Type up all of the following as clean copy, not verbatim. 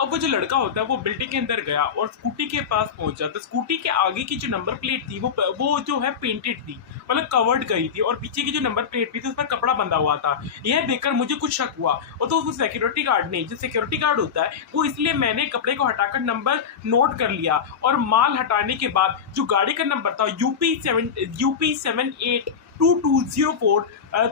अब वो जो लड़का होता है वो बिल्डिंग के अंदर गया और स्कूटी के पास पहुंचा, तो स्कूटी के आगे की जो नंबर प्लेट थी वो जो है पेंटेड थी, मतलब कवर्ड गई थी, और पीछे की जो नंबर प्लेट थी उस पर कपड़ा बंधा हुआ था। यह देखकर मुझे कुछ शक हुआ, और तो उसमें सिक्योरिटी गार्ड नहीं, जो सिक्योरिटी गार्ड होता है वो, इसलिए मैंने कपड़े को हटाकर नंबर नोट कर लिया, और माल हटाने के बाद जो गाड़ी का नंबर था UP782204,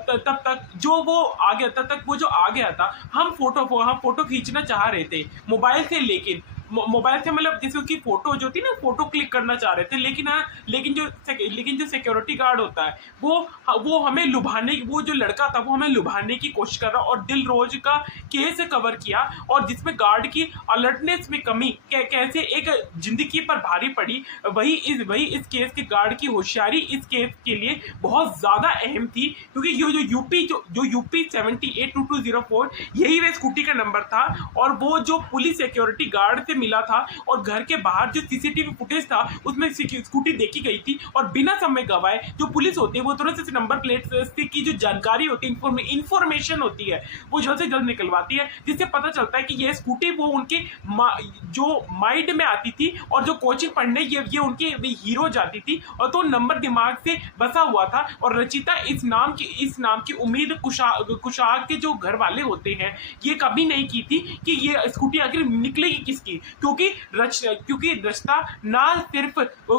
तब तक जो वो आ गया, तब तक वो जो आ गया था, हम फोटो खींचना चाह रहे थे मोबाइल से, लेकिन मोबाइल से मतलब जैसे उसकी फोटो जो थी ना, फोटो क्लिक करना चाह रहे थे, लेकिन जो सिक्योरिटी गार्ड होता है वो हमें लुभाने, वो जो लड़का था वो हमें लुभाने की कोशिश कर रहा, और दिल रोज का केस कवर किया, और जिसमें गार्ड की अलर्टनेस में कमी कैसे एक जिंदगी पर भारी पड़ी, वही इस केस के गार्ड की होशियारी इस केस के लिए बहुत ज्यादा अहम थी, क्योंकि ये जो UP782204 यही वे स्कूटी का नंबर था, और वो जो पुलिस सिक्योरिटी गार्ड से मिला था, और घर के बाहर जो सीसीटीवी फुटेज था उसमें स्कूटी देखी गई थी, और बिना समय गवाए जो पुलिस होती है वो तुरंत से नंबर प्लेट की जो जानकारी होती है, इंफॉर्मेशन होती है, वो जल्द से जल्द निकलवाती है, जिससे पता चलता है कि ये स्कूटी वो उनके जो माइंड में आती थी, और जो कोचिंग पढ़ने ये उनके हीरो जाती थी, और तो नंबर दिमाग से बसा हुआ था, और रचिता इस नाम की उम्मीद कुशाग के जो घर वाले होते हैं ये कभी नहीं की थी कि ये स्कूटी आखिर निकलेगी किसकी, क्योंकि रचिता ना सिर्फ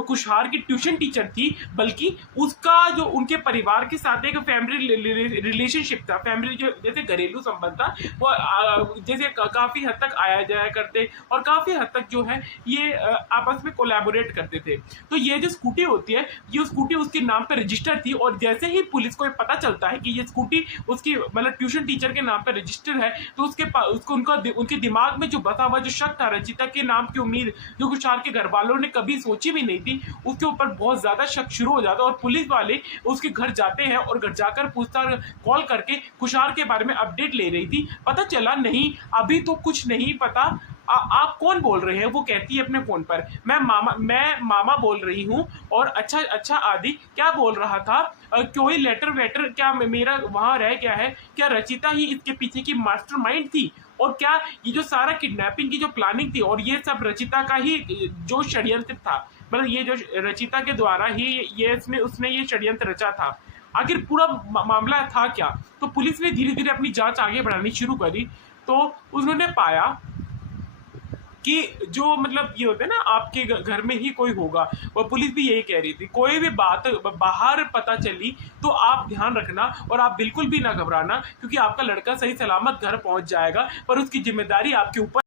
कुशार की ट्यूशन टीचर थी, बल्कि उसका जो उनके परिवार के साथ एक फैमिली रिलेशनशिप था, फैमिली जो जैसे घरेलू संबंध था, वो जैसे काफी हद तक आया जाया करते, और काफी हद तक जो है ये आपस में कोलैबोरेट करते थे। तो ये जो स्कूटी होती है, ये स्कूटी उसके नाम पर रजिस्टर थी, और जैसे ही पुलिस को पता चलता है कि ये स्कूटी उसकी मतलब ट्यूशन टीचर के नाम पर रजिस्टर है, तो उनके दिमाग में जो बसा हुआ जो शक था, रचिता के नाम की उम्मीद जो कुशार के घर वालों ने कभी सोची भी नहीं थी, उसके ऊपर बहुत ज्यादा शक शुरू हो जाता है, और पुलिस वाले उसके घर जाते हैं, और घर जाकर पूछताछ कॉल करके कुशार के बारे में अपडेट ले रही थी। पता चला नहीं, अभी तो कुछ नहीं पता, आप कौन बोल रहे हैं? वो कहती है अपने फोन पर, मैं मामा बोल रही हूँ, और अच्छा आदि क्या बोल रहा था, कोई लेटर वेटर क्या मेरा वहां रह गया है क्या? रचिता ही इसके पीछे की मास्टरमाइंड थी, और क्या ये जो सारा किडनैपिंग की जो प्लानिंग थी, और ये सब रचिता का ही जो षड्यंत्र था, मतलब ये जो रचिता के द्वारा ही उसने ये षड्यंत्र रचा था, आखिर पूरा मामला था क्या? तो पुलिस ने धीरे धीरे अपनी जांच आगे बढ़ानी शुरू करी, तो उन्होंने पाया कि जो मतलब ये होता है ना, आपके घर में ही कोई होगा, और पुलिस भी यही कह रही थी, कोई भी बात बाहर पता चली तो आप ध्यान रखना, और आप बिल्कुल भी ना घबराना, क्योंकि आपका लड़का सही सलामत घर पहुंच जाएगा, पर उसकी जिम्मेदारी आपके ऊपर